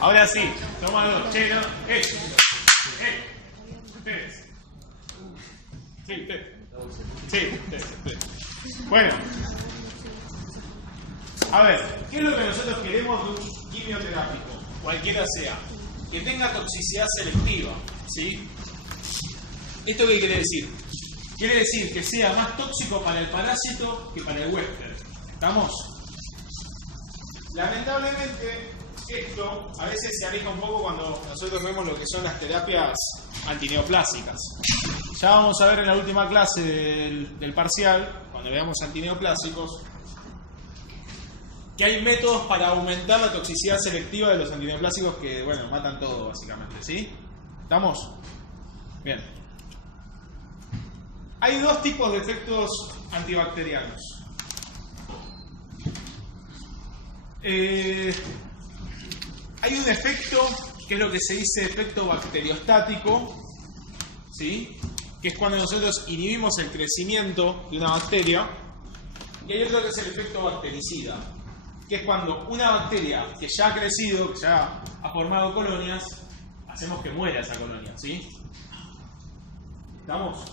Ahora sí, toma dos. Che, no. Ustedes. Sí, ustedes. Sí, ustedes. Bueno. A ver, ¿qué es lo que nosotros queremos de un quimioterápico? Cualquiera sea. Que tenga toxicidad selectiva. ¿Sí? ¿Esto qué quiere decir? Quiere decir que sea más tóxico para el parásito que para el huésped. ¿Estamos? Lamentablemente, esto a veces se aleja un poco cuando nosotros vemos lo que son las terapias antineoplásicas. Ya vamos a ver en la última clase del parcial, cuando veamos antineoplásicos, que hay métodos para aumentar la toxicidad selectiva de los antineoplásicos que, bueno, matan todo básicamente, ¿sí? ¿Estamos? Bien. Hay dos tipos de efectos antibacterianos. Hay un efecto que es lo que se dice efecto bacteriostático, ¿sí? Que es cuando nosotros inhibimos el crecimiento de una bacteria, y hay otro que es el efecto bactericida, que es cuando una bacteria que ya ha crecido, que ya ha formado colonias, hacemos que muera esa colonia, ¿sí? ¿Estamos?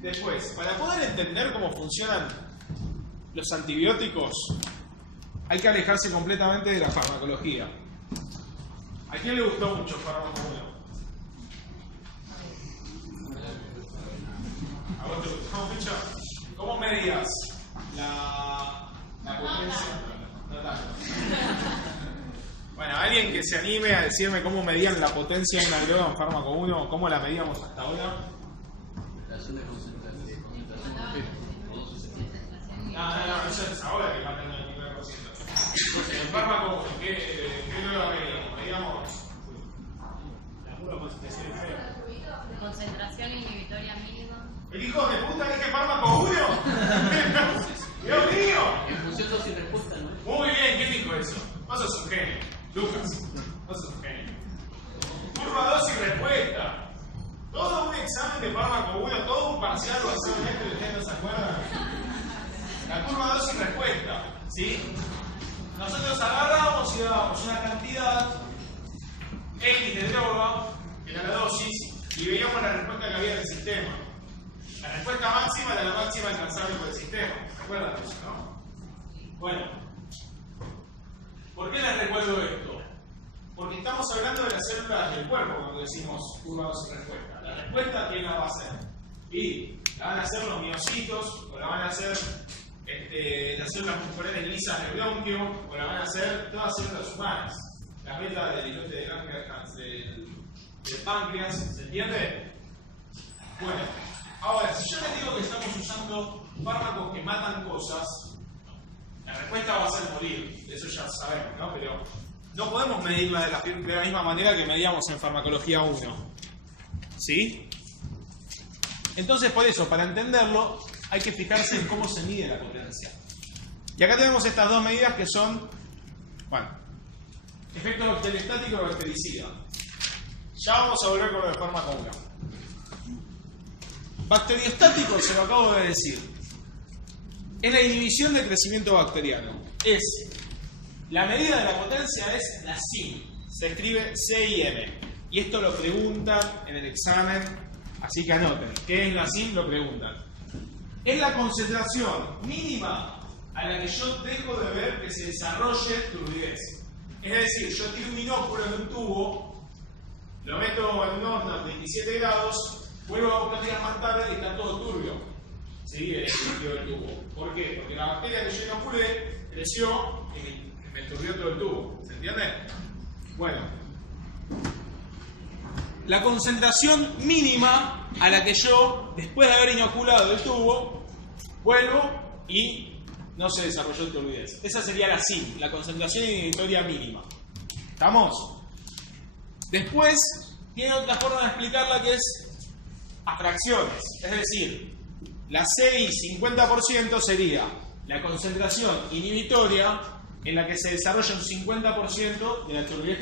Después, para poder entender cómo funcionan los antibióticos, hay que alejarse completamente de la farmacología. ¿A quién le gustó mucho fármaco 1? ¿A vos te gustó mucho? ¿Cómo medías la potencia? No tanto. Bueno, alguien que se anime a decirme cómo medían la potencia de una droga en fármaco 1, cómo la medíamos hasta ahora. No, eso es ahora que matan el 99%. En fármaco, ¿qué droga medíamos? Medíamos la pura concentración en feo. Concentración inhibitoria mínima. El hijo de puta dije fármaco 1. Dios mío. Infusión dosis y respuesta, ¿no? Muy bien, ¿quién dijo eso? Vos sos un genio. Lucas, vos sos un genio. Curva dosis y respuesta. Todo un examen de fármaco 1, todo un parcial lo hacemos esto y ustedes no se acuerdan. La curva dosis y respuesta, ¿sí? Nosotros agarramos y dábamos una cantidad X de droga, que era la dosis, y veíamos la respuesta que había en el sistema. La respuesta máxima era la máxima alcanzable por el sistema. ¿Se acuerdan de eso, no? Bueno, ¿por qué les recuerdo esto? Porque estamos hablando de las células del cuerpo cuando decimos curva dosis y respuesta. La respuesta, ¿quién la va a hacer? Y la van a hacer los miocitos, o la van a hacer las células musculares lisas del bronquio, o la van a hacer todas las células humanas. Las betas del islote de del páncreas, ¿se entiende? Bueno, ahora, si yo les digo que estamos usando fármacos que matan cosas, la respuesta va a ser morir, eso ya sabemos, ¿no? Pero no podemos medirla de la misma manera que medíamos en farmacología 1. ¿Sí? Entonces, por eso, para entenderlo, hay que fijarse en cómo se mide la potencia. Y acá tenemos estas dos medidas que son, bueno, efecto bacteriostático y bactericida. Ya vamos a volver con el fármaco 1. Bacteriostático, se lo acabo de decir, es la inhibición del crecimiento bacteriano. Es la medida de la potencia es la CIM, se escribe CIM. Y esto lo preguntan en el examen, así que anoten. ¿Qué es la CIM? Lo preguntan. Es la concentración mínima a la que yo dejo de ver que se desarrolle turbidez. Es decir, yo tiro un inóculo en un tubo, lo meto en un horno a 27 grados, vuelvo a cambiar más tarde y está todo turbio. ¿Sí? El líquido del tubo. ¿Por qué? Porque la bacteria que yo inoculé creció y me turbió todo el tubo. ¿Se entiende? Bueno. La concentración mínima a la que yo, después de haber inoculado el tubo, vuelvo y no se desarrolló turbidez. Esa sería la CIM, la concentración inhibitoria mínima. ¿Estamos? Después, tiene otra forma de explicarla que es a fracciones. Es decir, la CI 50% sería la concentración inhibitoria en la que se desarrolla un 50% de la turbidez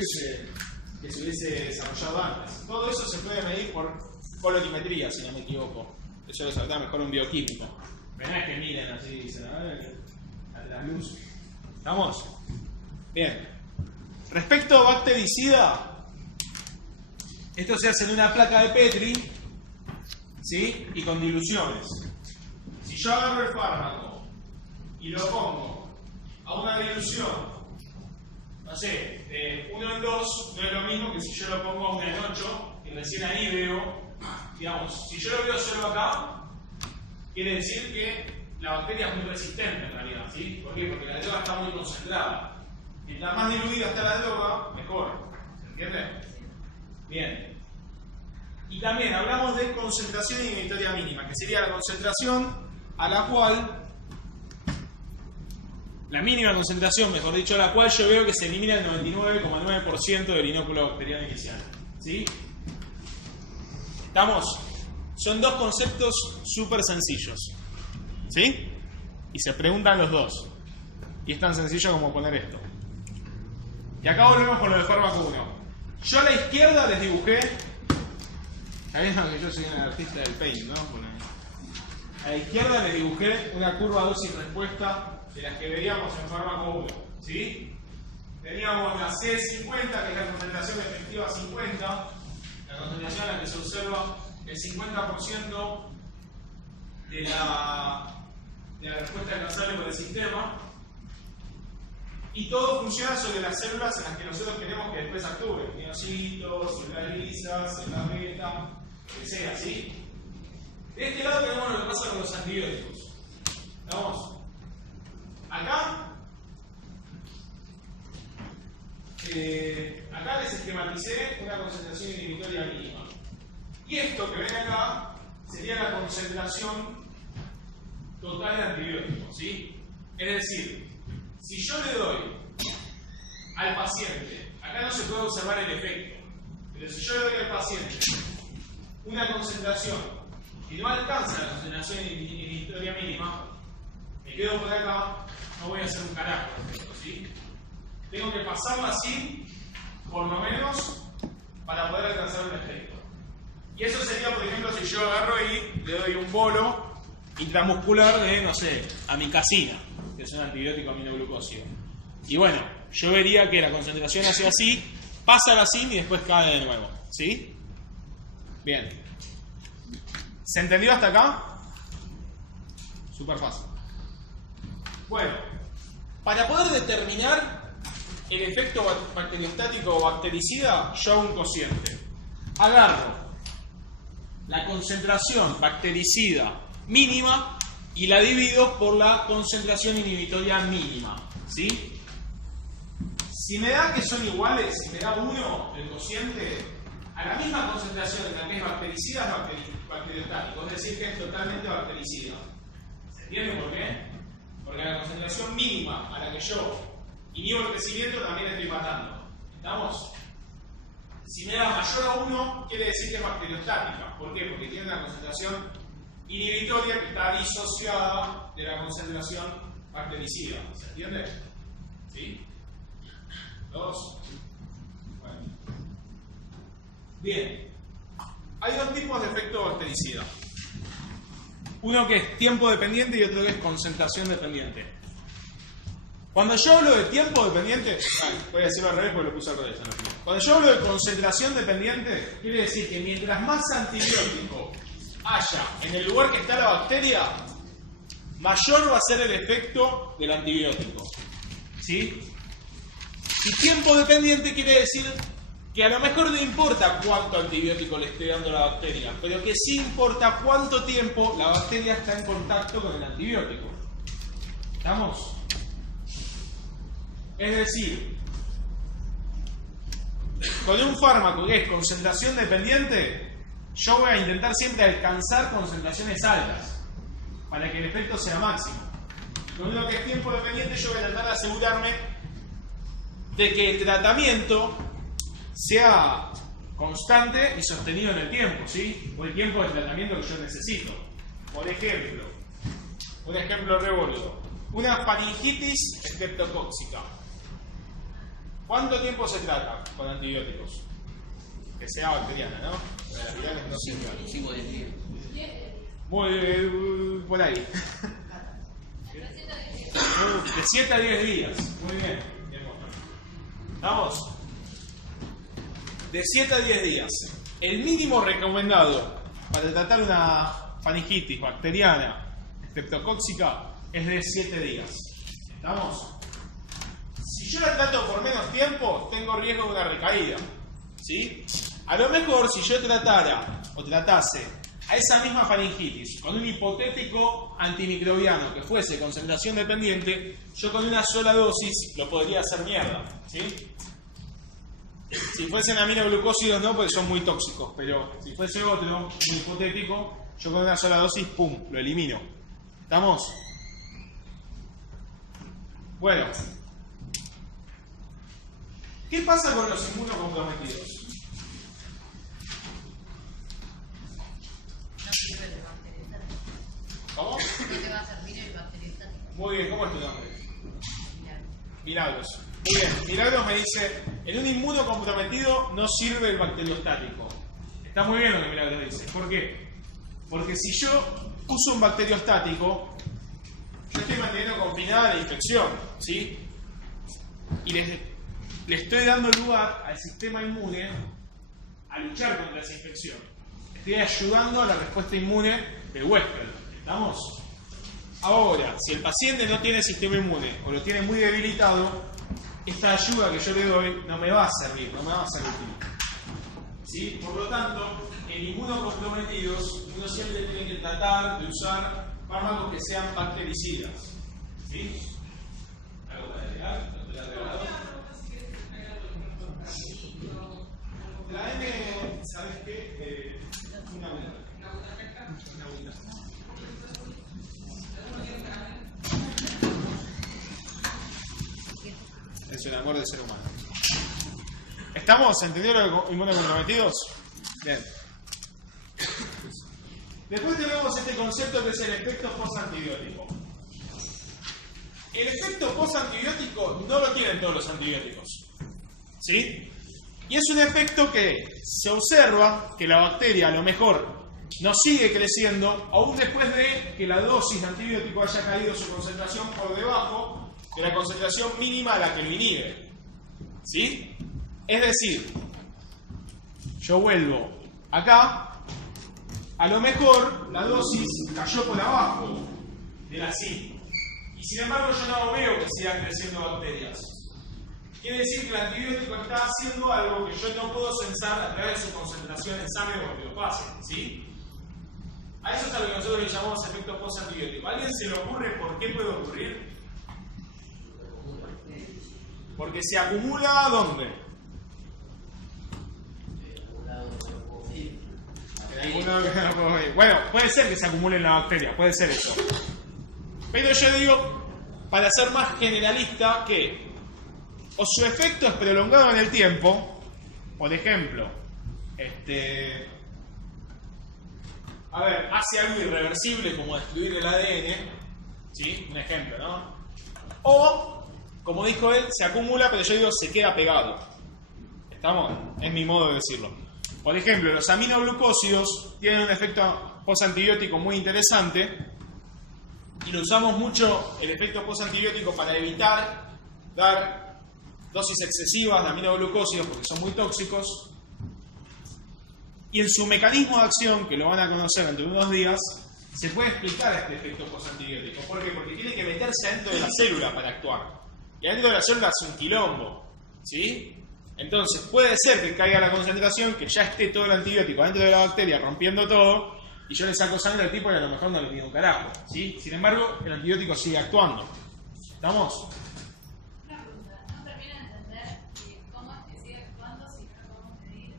que se hubiese desarrollado antes. Todo eso se puede medir por colorimetría, si no me equivoco. Eso lo sabrá mejor un bioquímico. Verás que miren así, dicen, a ver, la luz. ¿Estamos? Bien. Respecto a bactericida, esto se hace en una placa de Petri, ¿sí? Y con diluciones. Si yo agarro el fármaco y lo pongo a una dilución, no sé, de 1 en 2, no es lo mismo que si yo lo pongo a 1 en 8, y recién ahí veo, digamos, si yo lo veo solo acá, quiere decir que la bacteria es muy resistente en realidad, ¿sí? ¿Por qué? Porque la droga está muy concentrada. Mientras más diluida está la droga, mejor. ¿Se entiende? Bien. Y también hablamos de concentración inhibitoria mínima, que sería la concentración a la cual, la mínima concentración, mejor dicho, a la cual yo veo que se elimina el 99,9% del inóculo bacteriano inicial. ¿Sí? ¿Estamos? Son dos conceptos súper sencillos. ¿Sí? Y se preguntan los dos. Y es tan sencillo como poner esto. Y acá volvemos con lo del fármaco 1. Yo a la izquierda les dibujé. Sabiendo que yo soy un artista del paint, ¿no? A la izquierda les dibujé una curva dosis-respuesta de las que veríamos en fármaco 1. ¿Sí? Teníamos la C50, que es la concentración efectiva 50. La concentración en la que se observa el 50% de la respuesta alcanzable por el sistema. Y todo funciona sobre las células en las que nosotros queremos que después actúen. Miocitos, células lisas, células beta, lo que sea, ¿sí? De este lado tenemos lo que pasa con los antibióticos. ¿Vamos? Acá les esquematicé una concentración inhibitoria mínima. Y esto que ven acá sería la concentración total de antibióticos, ¿sí? Es decir, si yo le doy al paciente, acá no se puede observar el efecto, pero si yo le doy al paciente una concentración que no alcanza la concentración inhibitoria mínima, me quedo por acá, no voy a hacer un carajo, ¿sí? Tengo que pasarla así, por lo menos, para poder alcanzar un efecto. Y eso sería, por ejemplo, si yo agarro y le doy un bolo intramuscular de, no sé, amicacina, que es un antibiótico aminoglucósido. Y bueno, yo vería que la concentración hace así, pasa la SIN y después cae de nuevo. ¿Sí? Bien. ¿Se entendió hasta acá? Súper fácil. Bueno, para poder determinar el efecto bacteriostático o bactericida, yo hago un cociente. Agarro la concentración bactericida mínima y la divido por la concentración inhibitoria mínima. ¿Sí? Si me da que son iguales, si me da 1 el cociente, a la misma concentración en la que es bactericida es bacteriostático, es decir, que es totalmente bactericida. ¿Se entiende por qué? Porque a la concentración mínima a la que yo inhibo el crecimiento también estoy matando. ¿Estamos? Si me da mayor a 1, quiere decir que es bacteriostática. ¿Por qué? Porque tiene una concentración inhibitoria que está disociada de la concentración bactericida. ¿Se entiende? ¿Sí? 2. Bueno. Bien. Hay dos tipos de efecto bactericida. Uno que es tiempo dependiente y otro que es concentración dependiente. Cuando yo hablo de tiempo dependiente, voy a decirlo al revés porque lo puse al revés. Cuando yo hablo de concentración dependiente, quiere decir que mientras más antibiótico haya en el lugar que está la bacteria, mayor va a ser el efecto del antibiótico. ¿Sí? Y tiempo dependiente quiere decir que a lo mejor no importa cuánto antibiótico le esté dando la bacteria, pero que sí importa cuánto tiempo la bacteria está en contacto con el antibiótico. ¿Estamos? Es decir, con un fármaco que es concentración dependiente, yo voy a intentar siempre alcanzar concentraciones altas para que el efecto sea máximo. Con uno que es tiempo dependiente, yo voy a tratar de asegurarme de que el tratamiento sea constante y sostenido en el tiempo, ¿sí? O el tiempo de tratamiento que yo necesito. Por ejemplo, un ejemplo re boludo. Una faringitis estreptocóxica. ¿Cuánto tiempo se trata con antibióticos? Que sea bacteriana, ¿no? Las virales no sirven. 5 o 10 días. Muy por ahí. De 7 a 10 días. Muy bien. ¿Estamos? De 7 a 10 días. El mínimo recomendado para tratar una faringitis bacteriana estreptocóxica es de 7 días. ¿Estamos? Si yo la trato por menos tiempo, tengo riesgo de una recaída. ¿Sí? A lo mejor, si yo tratara o tratase a esa misma faringitis con un hipotético antimicrobiano que fuese concentración dependiente, yo con una sola dosis lo podría hacer mierda. ¿Sí? Si fuesen aminoglucósidos no, porque son muy tóxicos, pero si fuese otro, un hipotético, yo con una sola dosis, pum, lo elimino. ¿Estamos? Bueno. ¿Qué pasa con los inmunocomprometidos? No sirve el bacteriostático. ¿Cómo? ¿Qué te va a servir el bacteriostático? Muy bien, ¿cómo es tu nombre? Mirá. Milagros. Muy bien, Milagros me dice, en un inmunocomprometido no sirve el bacteriostático. Está muy bien lo que Milagros dice. ¿Por qué? Porque si yo uso un bacteriostático, yo estoy manteniendo confinada la infección, ¿sí? Y le estoy dando lugar al sistema inmune a luchar contra esa infección. Estoy ayudando a la respuesta inmune del huésped. ¿Estamos? Ahora, si el paciente no tiene sistema inmune o lo tiene muy debilitado, esta ayuda que yo le doy no me va a servir, no me va a ser útil. ¿Sí? Por lo tanto, en inmunocomprometidos uno siempre tiene que tratar de usar fármacos que sean bactericidas. ¿Sí? ¿Algo para agregar? ¿No te lo he regalado? Traeme, ¿sabes qué? Una agüita. Una agüita. Es un amor del ser humano. ¿Estamos? ¿Entendieron los inmunocomprometidos? Bien. Después tenemos este concepto que es el efecto postantibiótico. El efecto postantibiótico no lo tienen todos los antibióticos. ¿Sí? Y es un efecto que se observa que la bacteria a lo mejor no sigue creciendo aún después de que la dosis de antibiótico haya caído su concentración por debajo de la concentración mínima a la que lo inhibe. ¿Sí? Es decir, yo vuelvo acá, a lo mejor la dosis cayó por abajo de la CID. Y sin embargo yo no veo que sigan creciendo bacterias. Quiere decir que el antibiótico está haciendo algo que yo no puedo censar a través de su concentración en sangre o biofase. ¿Sí? A eso es a lo que nosotros le llamamos efecto postantibiótico. ¿A alguien se le ocurre por qué puede ocurrir? Porque se acumula ¿dónde? Bueno, puede ser que se acumule en la bacteria, puede ser eso. Pero yo digo, para ser más generalista, que o su efecto es prolongado en el tiempo, por ejemplo, hace algo irreversible como destruir el ADN, ¿sí? Un ejemplo, ¿no? O, como dijo él, se acumula, pero yo digo, se queda pegado. ¿Estamos? Es mi modo de decirlo. Por ejemplo, los aminoglucósidos tienen un efecto postantibiótico muy interesante y lo usamos mucho, el efecto postantibiótico, para evitar dar dosis excesivas de aminoglucósidos porque son muy tóxicos. Y en su mecanismo de acción, que lo van a conocer dentro de unos días, se puede explicar este efecto postantibiótico. ¿Por qué? Porque tiene que meterse adentro de la célula para actuar. Y adentro de la célula es un quilombo. ¿Sí? Entonces puede ser que caiga la concentración, que ya esté todo el antibiótico dentro de la bacteria rompiendo todo, y yo le saco sangre al tipo y a lo mejor no le pido un carajo. ¿Sí? Sin embargo, el antibiótico sigue actuando. ¿Estamos? Una pregunta, no termino de entender cómo es que sigue actuando si no lo podemos medir.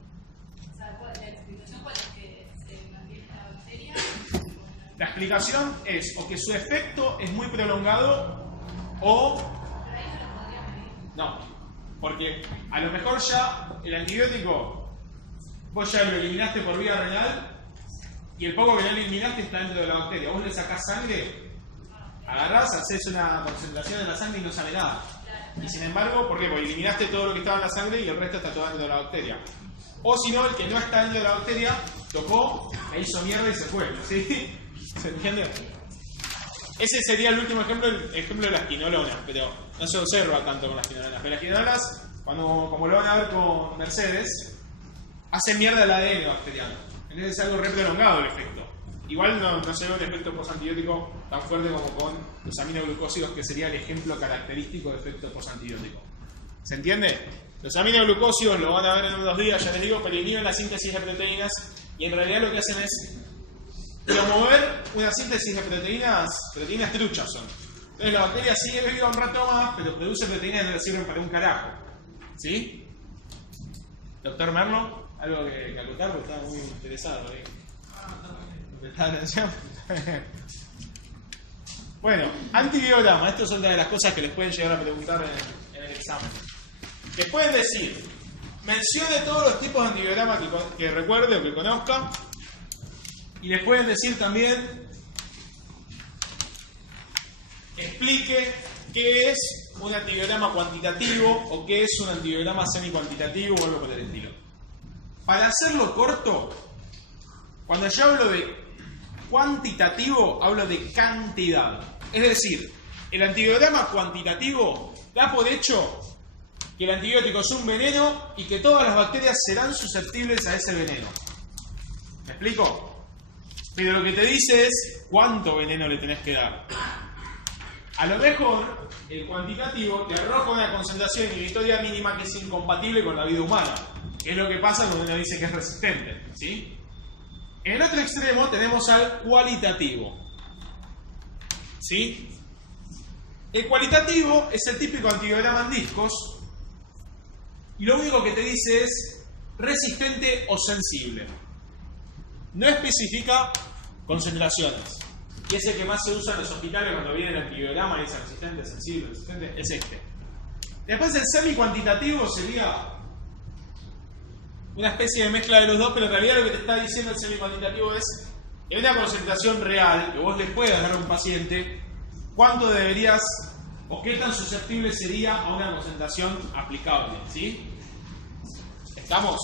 O sea, la explicación cuál es que se mantiene la bacteria. La explicación es o que su efecto es muy prolongado o... Pero ahí no lo podría medir. No. Porque a lo mejor ya el antibiótico vos ya lo eliminaste por vía renal y el poco que no eliminaste está dentro de la bacteria. Vos le sacás sangre, agarrás, haces una concentración en la sangre y no sale nada. Y sin embargo, ¿por qué? Porque eliminaste todo lo que estaba en la sangre y el resto está todo dentro de la bacteria. O si no, el que no está dentro de la bacteria tocó, le hizo mierda y se fue. ¿Sí? ¿Se entiende? Ese sería el último ejemplo, el ejemplo de las quinolonas, pero no se observa tanto con las quinolonas. Pero las quinolonas como lo van a ver con Mercedes, hace mierda el ADN bacteriano. Entonces es algo re prolongado el efecto. Igual no se ve un efecto postantibiótico tan fuerte como con los aminoglucósidos, que sería el ejemplo característico de efecto postantibiótico. ¿Se entiende? Los aminoglucósidos lo van a ver en unos días, ya les digo, pero inhiben la síntesis de proteínas y en realidad lo que hacen es promover una síntesis de proteínas truchas son. Entonces la bacteria sigue viva un rato más, pero produce proteínas que no le sirven para un carajo. ¿Sí? Doctor Merlo, algo que acotar porque estaba muy interesado ahí. ¿Prestaba atención? Bueno, antibiograma, esto es otra de las cosas que les pueden llegar a preguntar en el examen. Les pueden decir, mencione todos los tipos de antibiograma que recuerde o que conozca, y les pueden decir también, explique qué es un antibiograma cuantitativo o qué es un antibiograma semi-cuantitativo o algo por el estilo. Para hacerlo corto, cuando yo hablo de cuantitativo, hablo de cantidad. Es decir, el antibiograma cuantitativo da por hecho que el antibiótico es un veneno y que todas las bacterias serán susceptibles a ese veneno. ¿Me explico? Pero lo que te dice es cuánto veneno le tenés que dar. A lo mejor, el cuantitativo te arroja una concentración inhibitoria mínima que es incompatible con la vida humana. Es lo que pasa cuando uno dice que es resistente, ¿sí? En el otro extremo tenemos al cualitativo, ¿sí? El cualitativo es el típico antibiograma en discos y lo único que te dice es resistente o sensible. No especifica concentraciones. Y es el que más se usa en los hospitales cuando viene el antibiograma y dice resistente, sensible, resistente, es este. Después el semi-cuantitativo sería una especie de mezcla de los dos, pero en realidad lo que te está diciendo el semi-cuantitativo es en una concentración real que vos le puedas dar a un paciente, cuánto deberías o qué tan susceptible sería a una concentración aplicable, ¿sí? ¿Estamos?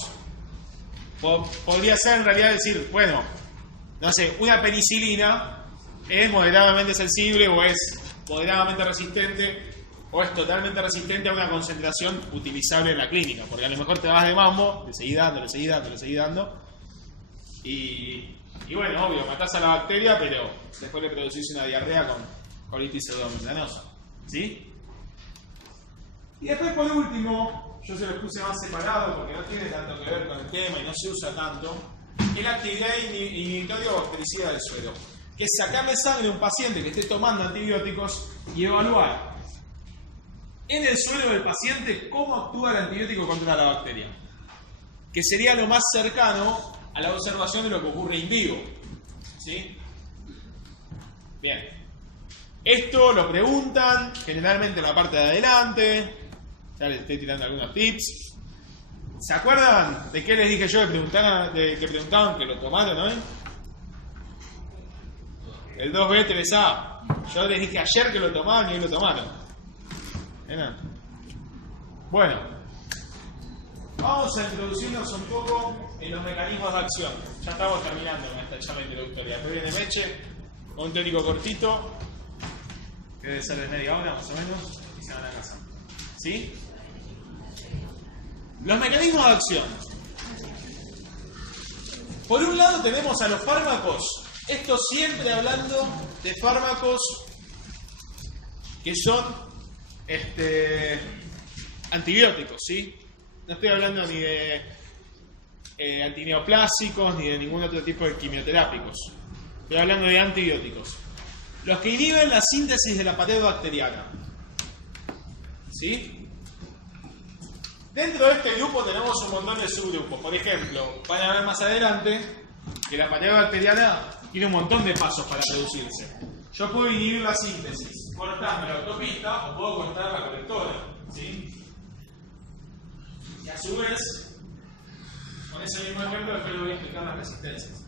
Podría ser en realidad decir, bueno, no sé, una penicilina es moderadamente sensible o es moderadamente resistente o es totalmente resistente a una concentración utilizable en la clínica, porque a lo mejor te vas de mambo, le seguís dando y bueno, obvio, matás a la bacteria, pero después le producís una diarrea con colitis pseudomembranosa, ¿sí? Y después por último, yo se los puse más separado porque no tiene tanto que ver con el tema y no se usa tanto, es la actividad inhibitoria o bactericida del suero, que es sacarle sangre a un paciente que esté tomando antibióticos y evaluar en el suero del paciente cómo actúa el antibiótico contra la bacteria, que sería lo más cercano a la observación de lo que ocurre in vivo, ¿sí? Bien, esto lo preguntan generalmente en la parte de adelante, ya les estoy tirando algunos tips. ¿Se acuerdan de qué les dije yo que preguntaban que lo tomaron hoy? El 2B3A. Yo les dije ayer que lo tomaban y hoy lo tomaron. Bueno, vamos a introducirnos un poco en los mecanismos de acción. Ya estamos terminando con esta charla introductoria. Después viene Meche, con un teórico cortito, que debe ser de media hora más o menos, y se van a casa. ¿Sí? Los mecanismos de acción. Por un lado tenemos a los fármacos. Esto siempre hablando de fármacos que son antibióticos, ¿sí? No estoy hablando ni de antineoplásicos ni de ningún otro tipo de quimioterápicos. Estoy hablando de antibióticos. Los que inhiben la síntesis de la pared bacteriana, ¿sí? Dentro de este grupo tenemos un montón de subgrupos. Por ejemplo, van a ver más adelante que la pared bacteriana tiene un montón de pasos para reducirse. Yo puedo inhibir la síntesis cortando la autopista o puedo cortar la colectora, ¿sí? Y a su vez, con ese mismo ejemplo, después le voy a explicar las resistencias.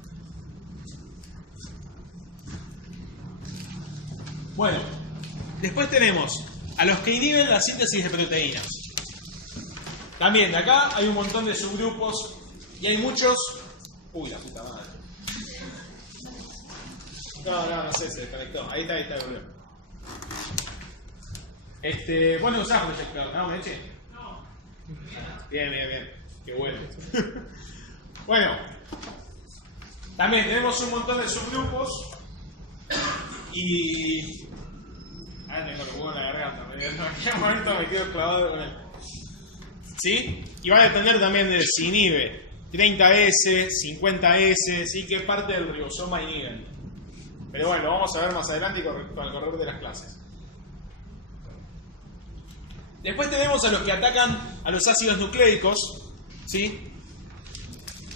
Bueno, después tenemos a los que inhiben la síntesis de proteínas. También de acá hay un montón de subgrupos y hay muchos... Uy, la puta madre. No sé, se desconectó. Ahí está, volvió. Vos no usás proyector, ¿no, Meche? Bien. Qué bueno. Bueno, también tenemos un montón de subgrupos y... Ah, tengo los huevos en la garganta, me quedo clavado con él. ¿Sí? Y va a depender también de si inhibe 30S, 50S, ¿sí? Que es parte del ribosoma inhiben. Pero bueno, lo vamos a ver más adelante con el correr de las clases. Después tenemos a los que atacan a los ácidos nucleicos, ¿sí?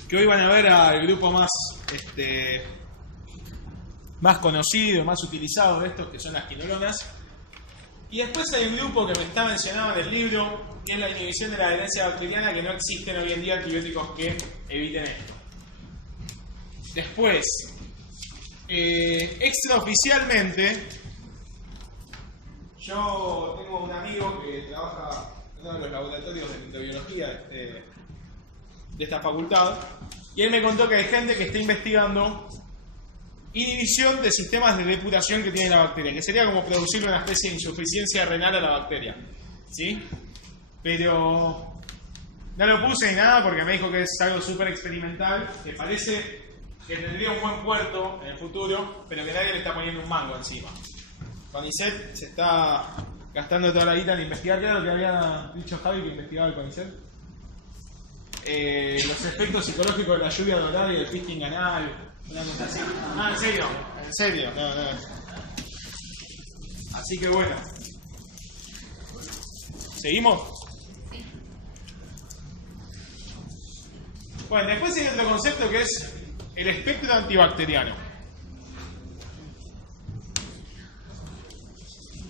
Que hoy van a ver al grupo más conocido, más utilizado de estos, que son las quinolonas. Y después hay un grupo que me está mencionado en el libro, que es la inhibición de la adherencia bacteriana, que no existen hoy en día antibióticos que eviten esto. Después, extraoficialmente, yo tengo un amigo que trabaja en uno de los laboratorios de microbiología de esta facultad, y él me contó que hay gente que está investigando inhibición de sistemas de depuración que tiene la bacteria, que sería como producir una especie de insuficiencia renal a la bacteria, ¿sí? Pero no lo puse ni nada porque me dijo que es algo súper experimental, que parece que tendría un buen puerto en el futuro, pero que nadie le está poniendo un mango encima. CONICET se está gastando toda la guita en investigar. ¿Qué era lo que había dicho Javi que investigaba el CONICET? Los efectos psicológicos de la lluvia dorada y del fisting anal. Una cosa así. Ah, en serio. No. Así que bueno. ¿Seguimos? Sí. Bueno, después hay otro concepto que es el espectro antibacteriano.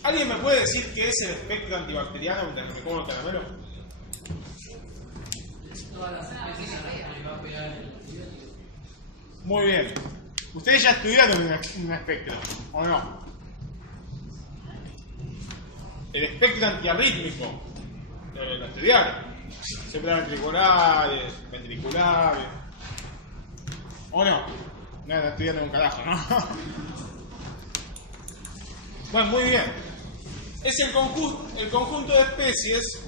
¿Alguien me puede decir qué es el espectro antibacteriano mientras me como el caramelo? Todas las especies a las que le va a pegar el antibiótico. Muy bien. Ustedes ya estudiaron un espectro, ¿o no? El espectro antiarrítmico. Lo estudiaron. Supraventriculares, ventriculares. ¿O no? No estudiaron un carajo, ¿no? Bueno, muy bien. Es el conjunto de especies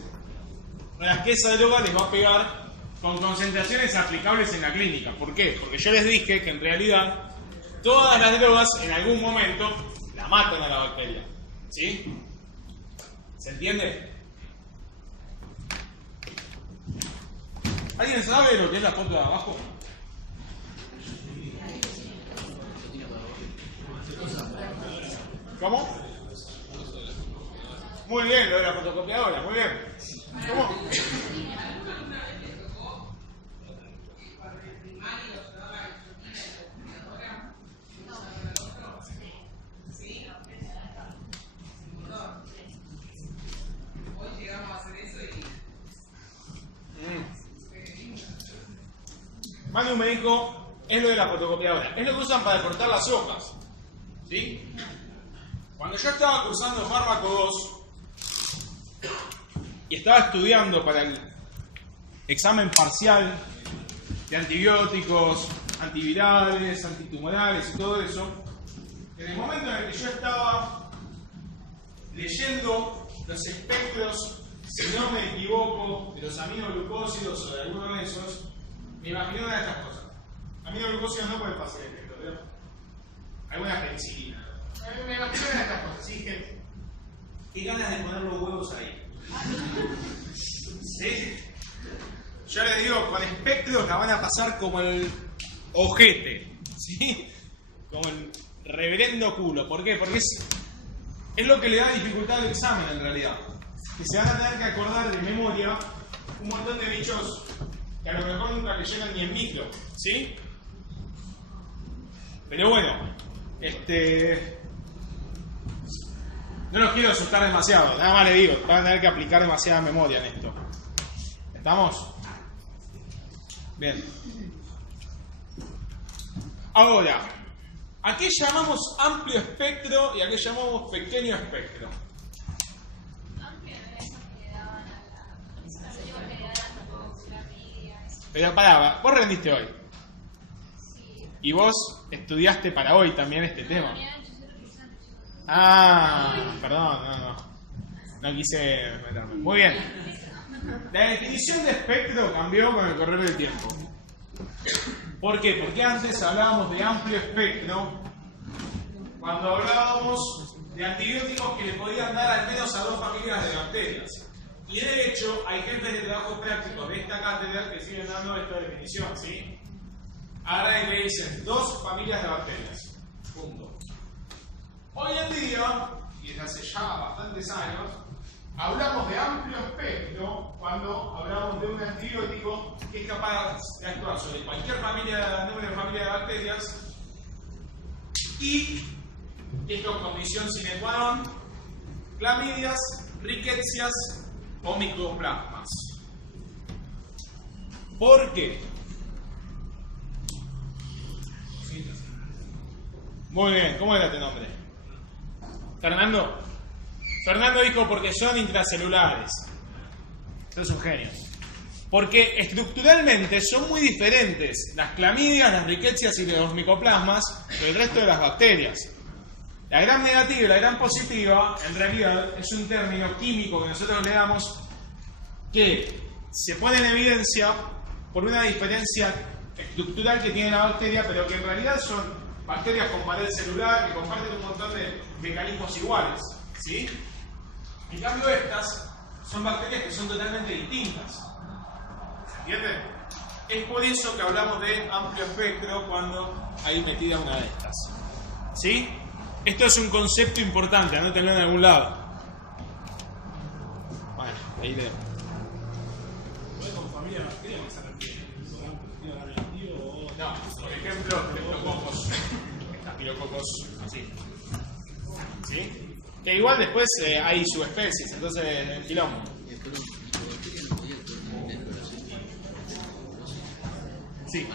a las que esa droga les va a pegar con concentraciones aplicables en la clínica. ¿Por qué? Porque yo les dije que en realidad todas las drogas en algún momento la matan a la bacteria. ¿Sí? ¿Se entiende? ¿Alguien sabe lo que es la foto de abajo? ¿Cómo? Muy bien, lo de la fotocopiadora, muy bien. ¿Cómo? Manu me dijo, es lo de la fotocopiadora. Es lo que usan para cortar las hojas. ¿Sí? Cuando yo estaba cursando fármaco 2 y estaba estudiando para el examen parcial de antibióticos, antivirales, antitumorales y todo eso, en el momento en el que yo estaba leyendo los espectros, si no me equivoco, de los aminoglucósidos o de alguno de esos, me imaginé una de estas cosas. Aminoglucósidos no pueden pasar el efecto, ¿verdad? Alguna penicilina. Me imaginé una de estas cosas, así que qué ganas de poner los huevos ahí. ¿Sí? Yo les digo, con espectros la van a pasar como el ojete, ¿sí? Como el reverendo culo. ¿Por qué? Porque es lo que le da dificultad al examen en realidad. Que se van a tener que acordar de memoria un montón de bichos que a lo mejor nunca leyeron ni en micro, ¿sí? Pero bueno, no los quiero asustar demasiado, nada más les digo, van a tener que aplicar demasiada memoria en esto. ¿Estamos? Bien. Ahora, ¿a qué llamamos amplio espectro y a qué llamamos pequeño espectro? Pero pará, vos rendiste hoy. Y vos estudiaste para hoy también este tema. Ah, perdón, no quise meterme. Muy bien. La definición de espectro cambió con el correr del tiempo. ¿Por qué? Porque antes hablábamos de amplio espectro cuando hablábamos de antibióticos que le podían dar al menos a 2 familias de bacterias. Y de hecho, hay gente de trabajo práctico de esta cátedra que siguen dando esta definición, ¿sí? Ahora le dicen 2 familias de bacterias. Punto. Hoy en día, y desde hace ya bastantes años, hablamos de amplio espectro cuando hablamos de un antibiótico que es capaz de actuar sobre cualquier número de familias de bacterias y esto condición sine qua non, clamidias, ricketsias o micoplasmas. ¿Por qué? Muy bien, ¿cómo era tu nombre? ¿Fernando? Fernando dijo porque son intracelulares. Sos un genio. Porque estructuralmente son muy diferentes las clamidias, las ricketsias y los micoplasmas del resto de las bacterias. La gram negativa y la gram positiva, en realidad, es un término químico que nosotros le damos que se pone en evidencia por una diferencia estructural que tiene la bacteria, pero que en realidad son bacterias con pared celular que comparten un montón de mecanismos iguales, ¿sí? En cambio estas son bacterias que son totalmente distintas. ¿Se entiende? Es por eso que hablamos de amplio espectro cuando hay metida una de estas. ¿Sí? Esto es un concepto importante, anótenlo en algún lado. Bueno, ahí leo. ¿Con familia de bacterias que se refiere? No, por ejemplo, Streptococcus. Staphylococcus, así. ¿Sí? Que igual después hay subespecies, entonces en quilombo. Sí,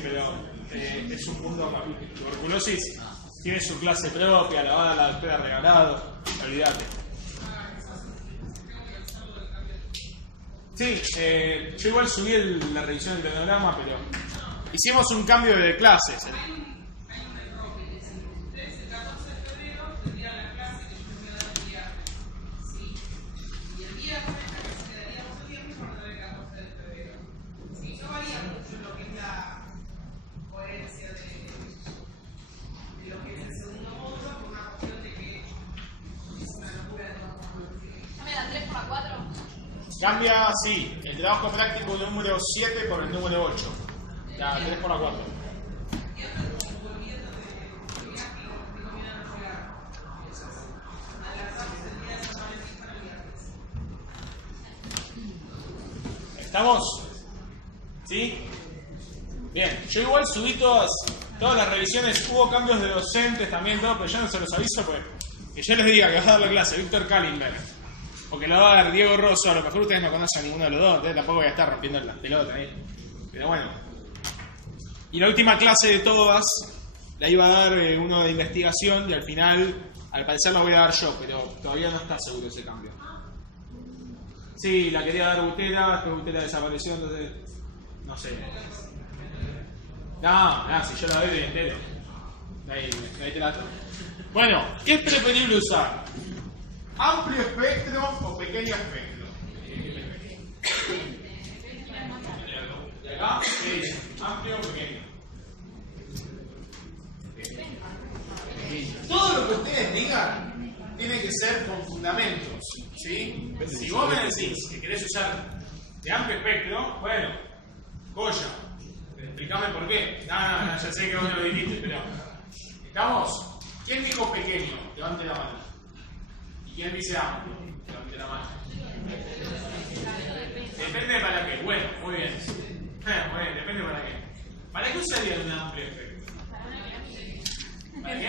pero es un mundo. Tuberculosis tiene su clase propia, la va a la doctora Regalado, olvídate. Sí, yo igual subí la revisión del cronograma, pero hicimos un cambio de clases. Cambia, sí, el trabajo práctico número 7 por el número 8. La 3 por la 4. ¿Estamos? ¿Sí? Bien, yo igual subí todas las revisiones, hubo cambios de docentes también, todo, pero yo no se los aviso porque que yo les diga que va a dar la clase Víctor Kallenberg. Porque lo va a dar Diego Rosso, a lo mejor ustedes no conocen a ninguno de los dos, entonces tampoco voy a estar rompiendo las pelotas, ¿eh? Pero bueno. Y la última clase de todas la iba a dar uno de investigación y al final, al parecer la voy a dar yo, pero todavía no está seguro ese cambio. Sí, la quería dar Butera, después Butera desapareció, entonces no sé. No, si yo la doy entero. Ahí te la tomo. Bueno, ¿qué es preferible usar? ¿Amplio espectro o pequeño espectro? ¿De acá? Sí. ¿Amplio o pequeño? Todo lo que ustedes digan tiene que ser con fundamentos, ¿sí? Si vos me decís que querés usar de amplio espectro, bueno, Goya, explícame por qué. No, ya sé que vos no lo dijiste, pero ¿estamos? ¿Quién dijo pequeño? Levante la mano. ¿Quién dice amplio? Levante la mano. Depende para qué. Bueno, muy bien. Muy bien, depende para qué. ¿Para qué usarían un amplio espectro? ¿Para qué?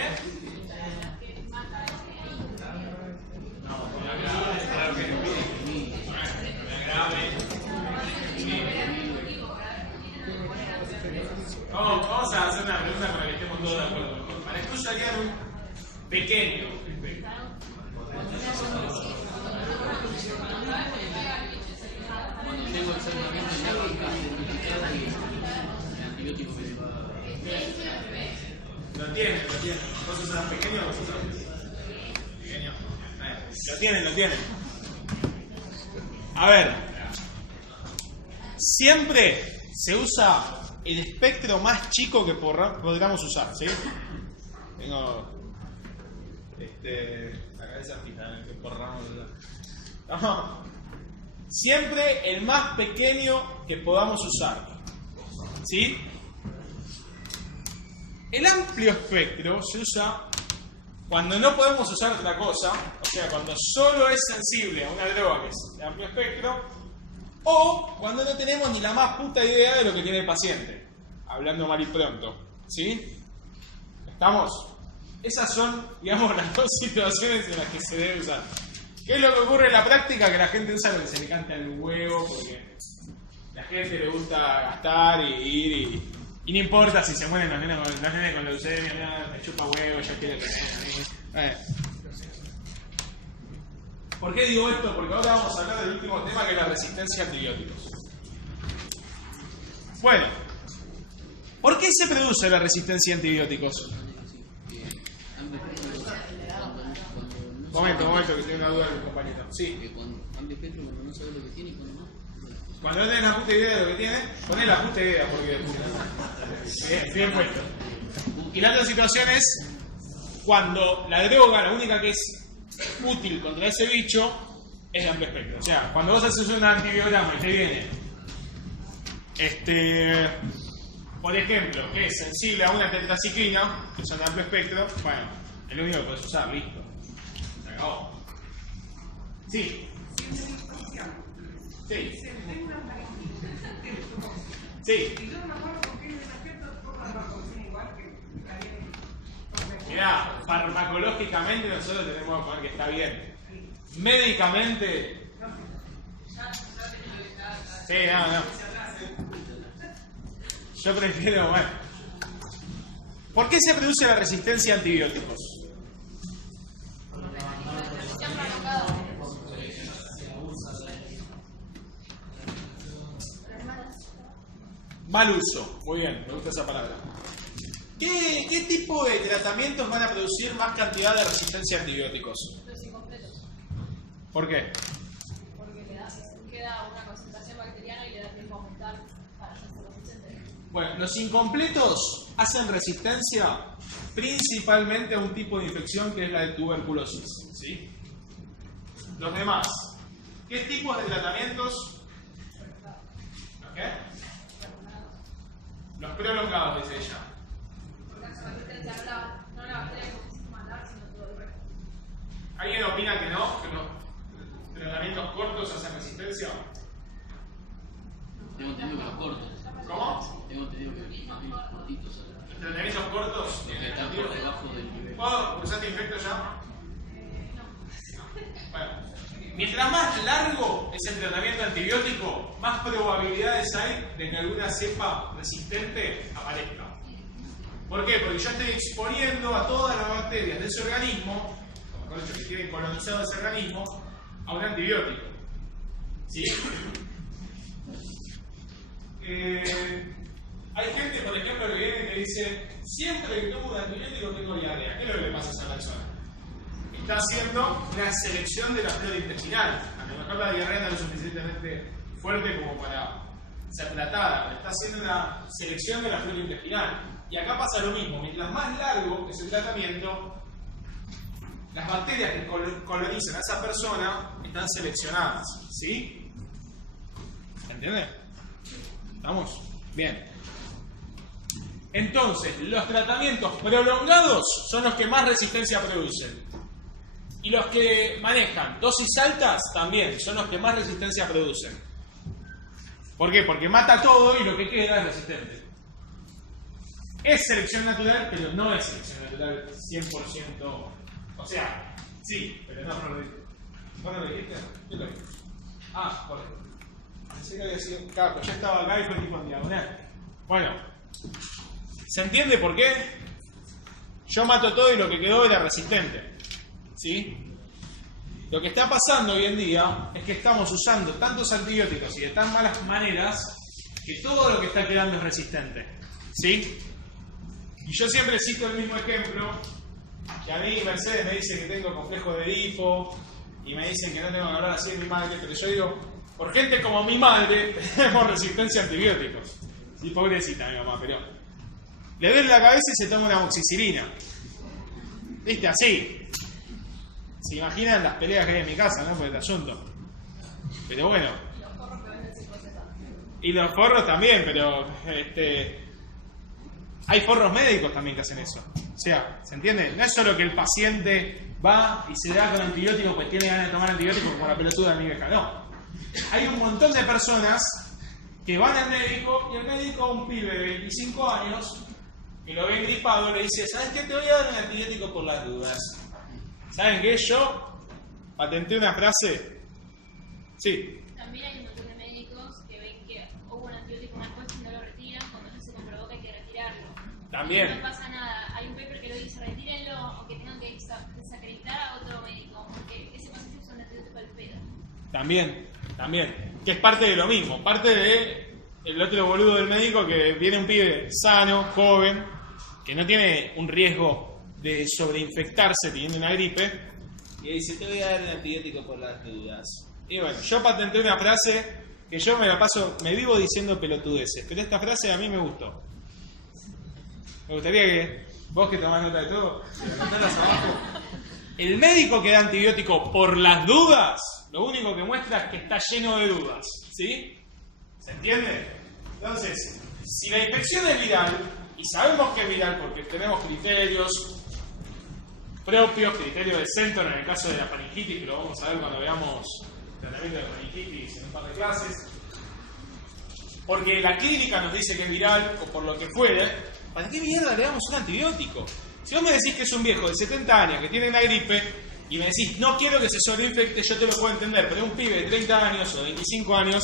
No, con la grave, claro que no. Con la grave. Vamos a hacer una pregunta con la que estemos todos de acuerdo. ¿Para qué usarían un pequeño espectro? Cuando tengo el tratamiento de diagnóstica identificada y el antibiótico que le va a dar. Lo tienen. ¿Vos usás pequeño o vos usás pequeño? Lo tienen. A A ver, siempre se usa el espectro más chico que podamos usar, ¿sí? Tengo la cabeza fija, que porramos. No. Siempre el más pequeño que podamos usar, ¿sí? El amplio espectro se usa cuando no podemos usar otra cosa, o sea, cuando solo es sensible a una droga que es de amplio espectro, o cuando no tenemos ni la más puta idea de lo que tiene el paciente, hablando mal y pronto, ¿sí? ¿Estamos? Esas son, digamos, las dos situaciones en las que se debe usar. ¿Qué es lo que ocurre en la práctica? Que la gente usa lo que se le canta el huevo, porque la gente le gusta gastar y ir y no importa si se mueren los nenes con leucemia, nada, me chupa huevo, yo quiero tener. ¿Por qué digo esto? Porque ahora vamos a hablar del último tema, que es la resistencia a antibióticos. Bueno, ¿por qué se produce la resistencia a antibióticos? Momento, que tengo una duda de mi compañero. Sí. Que cuando amplio espectro, cuando no sabe lo que tiene y cuando no. Cuando no tenés la puta idea de lo que tiene, poné la puta idea, porque bien puesto. Y la otra situación es cuando la droga, la única que es útil contra ese bicho, es de amplio espectro. O sea, cuando vos haces un antibiograma y te viene, por ejemplo, que es sensible a una tetraciclina, que son de amplio espectro, bueno, es lo único que podés usar, listo. Se acabó. Sí. Sí. Sí. Mirá, farmacológicamente nosotros tenemos que poner que está bien. Médicamente. Sí, no. Yo prefiero, bueno. ¿Por qué se produce la resistencia a antibióticos? Mal uso. Muy bien, me gusta esa palabra. ¿Qué tipo de tratamientos van a producir más cantidad de resistencia a antibióticos? Los incompletos. ¿Por qué? Porque queda una concentración bacteriana y le da tiempo a aumentar para hacerse resistente. Bueno, los incompletos hacen resistencia principalmente a un tipo de infección que es la de tuberculosis, ¿sí? Los demás, ¿qué tipos de tratamientos? ¿Los qué? Los prolongados, dice ella. Porque hace resistencia no la bacteria que necesita matar, sino todo el resto. ¿Alguien opina que no? ¿Que los tratamientos cortos hacen resistencia? Tengo entendido que los cortos. ¿Cómo? Tengo entendido que los cortitos. ¿Los tratamientos cortos? Porque están por debajo del nivel. ¿Puedo usarte infecto ya? Bueno, mientras más largo es el tratamiento antibiótico, más probabilidades hay de que alguna cepa resistente aparezca. ¿Por qué? Porque yo estoy exponiendo a todas las bacterias de ese organismo, o mejor dicho, que tienen colonizado ese organismo, a un antibiótico. ¿Sí? Hay gente, por ejemplo, que viene y que dice: siempre que tomo un antibiótico tengo diarrea. ¿Qué es lo que le pasa a esa persona? Está haciendo una selección de la flora intestinal. A lo mejor la diarrea no es lo suficientemente fuerte como para ser tratada, pero está haciendo una selección de la flora intestinal. Y acá pasa lo mismo: mientras más largo es el tratamiento, las bacterias que colonizan a esa persona están seleccionadas. ¿Sí? ¿Entiendes? ¿Estamos? Bien. Entonces, los tratamientos prolongados son los que más resistencia producen. Y los que manejan dosis altas también son los que más resistencia producen. ¿Por qué? Porque mata todo y lo que queda es resistente. Es selección natural, pero no es selección natural 100%. O sea, sí, pero no lo dijiste. ¿Vos no lo dijiste? ¿Qué lo dijiste? Ah, por ejemplo. Pensé que había sido. Claro, pues ya estaba acá y fue tipo en diagonal. Bueno, ¿se entiende por qué? Yo mato todo y lo que quedó era resistente. ¿Sí? Lo que está pasando hoy en día es que estamos usando tantos antibióticos y de tan malas maneras que todo lo que está quedando es resistente. ¿Sí? Y yo siempre cito el mismo ejemplo, que a mí Mercedes me dice que tengo complejo de Edipo y me dicen que no tengo que hablar así de mi madre, pero yo digo, por gente como mi madre, tenemos resistencia a antibióticos. Sí, pobrecita mi mamá, pero le duele la cabeza y se toma una amoxicilina. ¿Viste? Así. Se imaginan las peleas que hay en mi casa, ¿no? Por el asunto. Pero bueno. Y los forros también, pero hay forros médicos también que hacen eso. O sea, ¿se entiende? No es solo que el paciente va y se da con antibióticos pues tiene ganas de tomar antibióticos como la pelotuda de mi vieja. No. Hay un montón de personas que van al médico y el médico, un pibe de 25 años, que lo ve gripado, le dice, ¿sabes qué? Te voy a dar un antibiótico por las dudas. ¿Saben qué? Yo patenté una frase. Sí. También hay un montón de médicos que ven que hubo un antibiótico mal puesto y no lo retiran cuando no se comprobó que hay que retirarlo. También. No pasa nada. Hay un paper que lo dice, retírenlo o que tengan que desacreditar a otro médico, porque ese paciente usa un antibiótico al pedo. También. Que es parte de lo mismo. Parte de el otro boludo del médico que viene un pibe sano, joven, que no tiene un riesgo de sobreinfectarse teniendo una gripe, y dice, te voy a dar un antibiótico por las dudas. Y bueno, yo patenté una frase que yo me vivo diciendo pelotudeces, pero esta frase a mí me gustó. Me gustaría que vos, que tomás nota de todo, anotarlas abajo. El médico que da antibiótico por las dudas, lo único que muestra es que está lleno de dudas, ¿sí? ¿Se entiende? Entonces, si la infección es viral, y sabemos que es viral porque tenemos criterios propios, criterios de Centor en el caso de la faringitis, que lo vamos a ver cuando veamos el tratamiento de la faringitis en un par de clases, porque la clínica nos dice que es viral, o por lo que fuere, ¿para qué mierda le damos un antibiótico? Si vos me decís que es un viejo de 70 años que tiene una gripe, y me decís, no quiero que se sobreinfecte, yo te lo puedo entender, pero un pibe de 30 años o 25 años,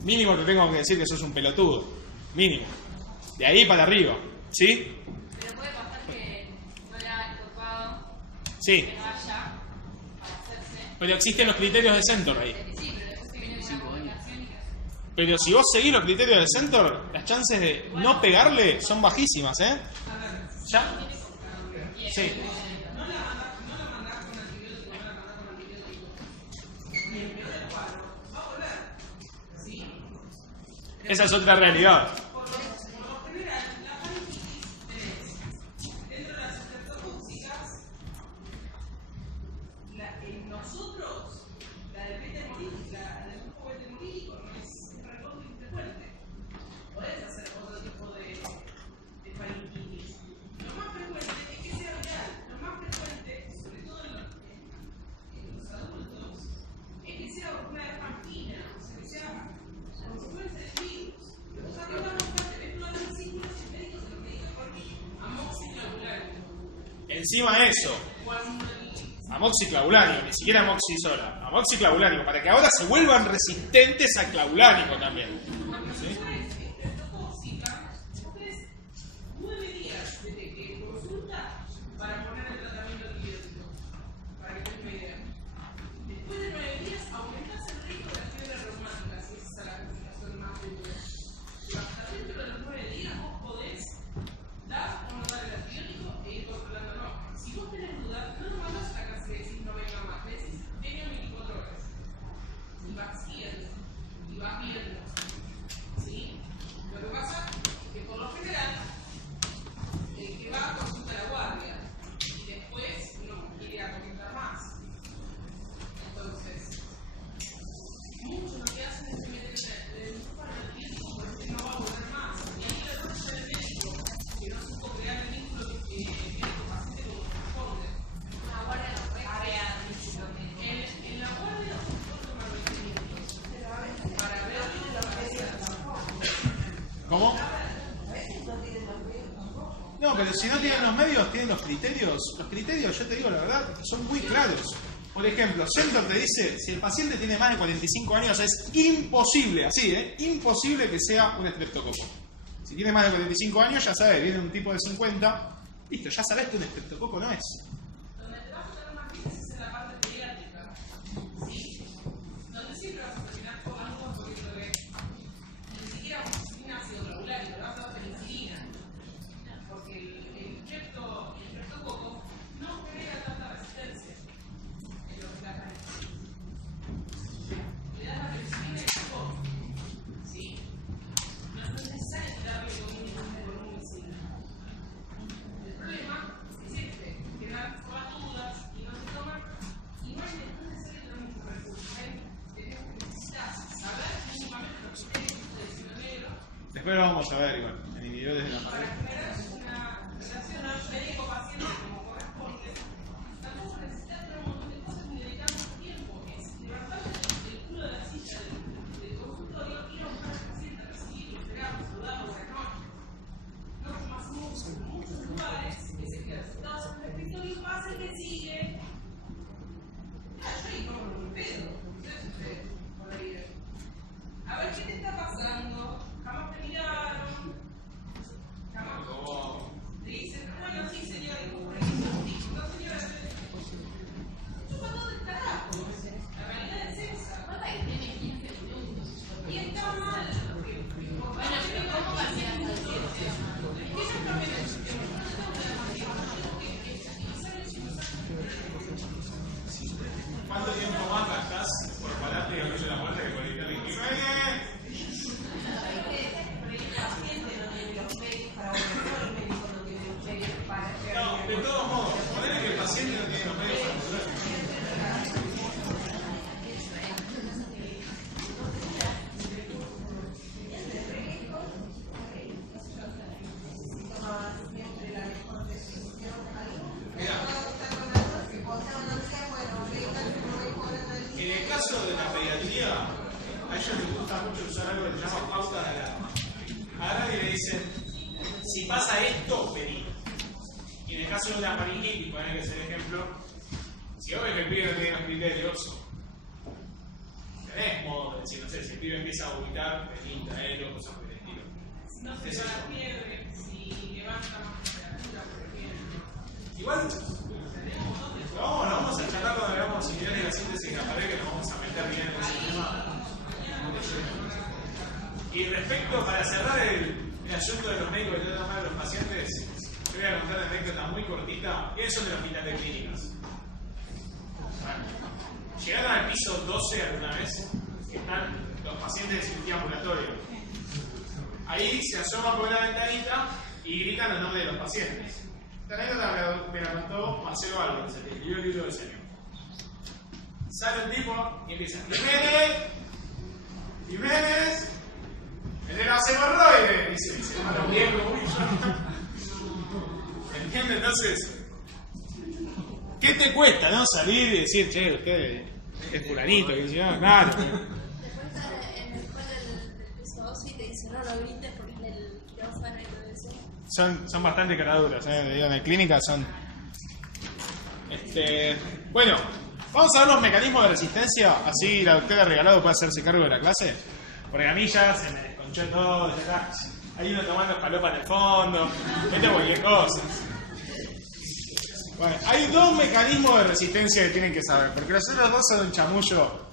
mínimo te tengo que decir que sos un pelotudo. Mínimo. De ahí para arriba. ¿Sí? Pero puede pasar que no le hagan tocado, Sí. que vaya para hacerse. Pero existen los criterios de Centor ahí. Sí, pero después se viene con una complicación y que Pero si vos seguís los criterios de Centor, las chances de no pegarle son bajísimas, ¿eh? ¿Ya? Sí. Esa es otra realidad. Encima de eso, amoxiclavulánico, ni siquiera amoxicilina, amoxiclavulánico, para que ahora se vuelvan resistentes al clavulánico también. ¿Sí? ¿Cómo? No, pero si no tienen los medios, tienen los criterios. Los criterios, yo te digo la verdad, son muy claros. Por ejemplo, Centor te dice, si el paciente tiene más de 45 años, es imposible, así, imposible que sea un estreptococo. Si tiene más de 45 años, ya sabes, viene un tipo de 50, listo, ya sabes que un estreptococo no es. Donde te vas a tener más fijas es en la parte pediátrica, ¿sí? Donde siempre vas a terminar con algo porque ni siquiera amoxicilina ácido granular, te vas a dar penicilina. Porque el streptococo no genera tanta resistencia en los lactantes. Después lo vamos a ver igual, en inhibidores de la Para pared. generar una relación médico-paciente como corresponde, tampoco necesita hacer un montón de cosas ni dedicar mucho tiempo. Es levantarse del culo de la silla del consultorio, ir a buscar al paciente, recibirlo, entregarlo, saludarlo, buenas noches. No como hacemos en muchos lugares que se quedan sentados en el escritorio, pasa el que sigue. Yo ahí como un pedo. Por ahí. A ver qué te está pasando. Jamás te miraron. Jamás te dicen, bueno, sí, señor, por ahí no, señora. Chupa todo el carajo. La realidad es esa. Pasa que tiene 15 minutos. Y está mal. Bueno, pero ¿cómo hacías al ¿Cuánto tiempo más gastás por pararte y abrirle la puerta que por evitar que No, de todos modos, ponele que el paciente no tiene los medios para poder. En el caso de la pediatría, a ellos les gusta mucho usar algo que se llama pauta de alarma. Agarran y le dicen, si pasa esto, pedí. Y en el caso de una faringitis, poner que es el ejemplo, si vos ves que el pibe no tiene los criterios, tenés modo de decir, no sé, si el pibe empieza a vomitar, pedí, traelo, cosas por el estilo. Si no se va la fiebre, si levanta más temperatura, por ejemplo. Igual, lo vamos a charlar cuando veamos los inhibidores de la síntesis de la pared, que nos vamos a meter bien en ese tema. Y respecto, para cerrar el asunto de los médicos que tratan mal a los pacientes, yo voy a contar una anécdota muy cortita. ¿Quiénes son del hospital de clínicas? Bueno, ¿llegaron al piso 12 alguna vez? Que están los pacientes de cirugía ambulatoria. Ahí se asoma por la ventanita y gritan los nombres de los pacientes. Esta anécdota me la contó Marcelo Álvarez, el que escribió el libro de diseño. Sale un tipo y empieza: Jiménez, el de las hemorroides. Dice, a los viejos, ¿entiendes? Entonces, ¿qué te cuesta, no? Salir y decir, che, usted es fulanito, que dice, ah, claro. Después en el cual del piso 12 y te dicen, no lo grites porque es el quirófano y todo eso. Son bastante caraduras, digo, en la clínica son. Bueno, vamos a ver los mecanismos de resistencia, así la doctora Regalado puede hacerse cargo de la clase. Porque a mí ya se me desconchó todo, ya está. Hay uno tomando falopa en el fondo, vete cualquier cosa. Bueno, hay dos mecanismos de resistencia que tienen que saber, porque los otros dos son un chamullo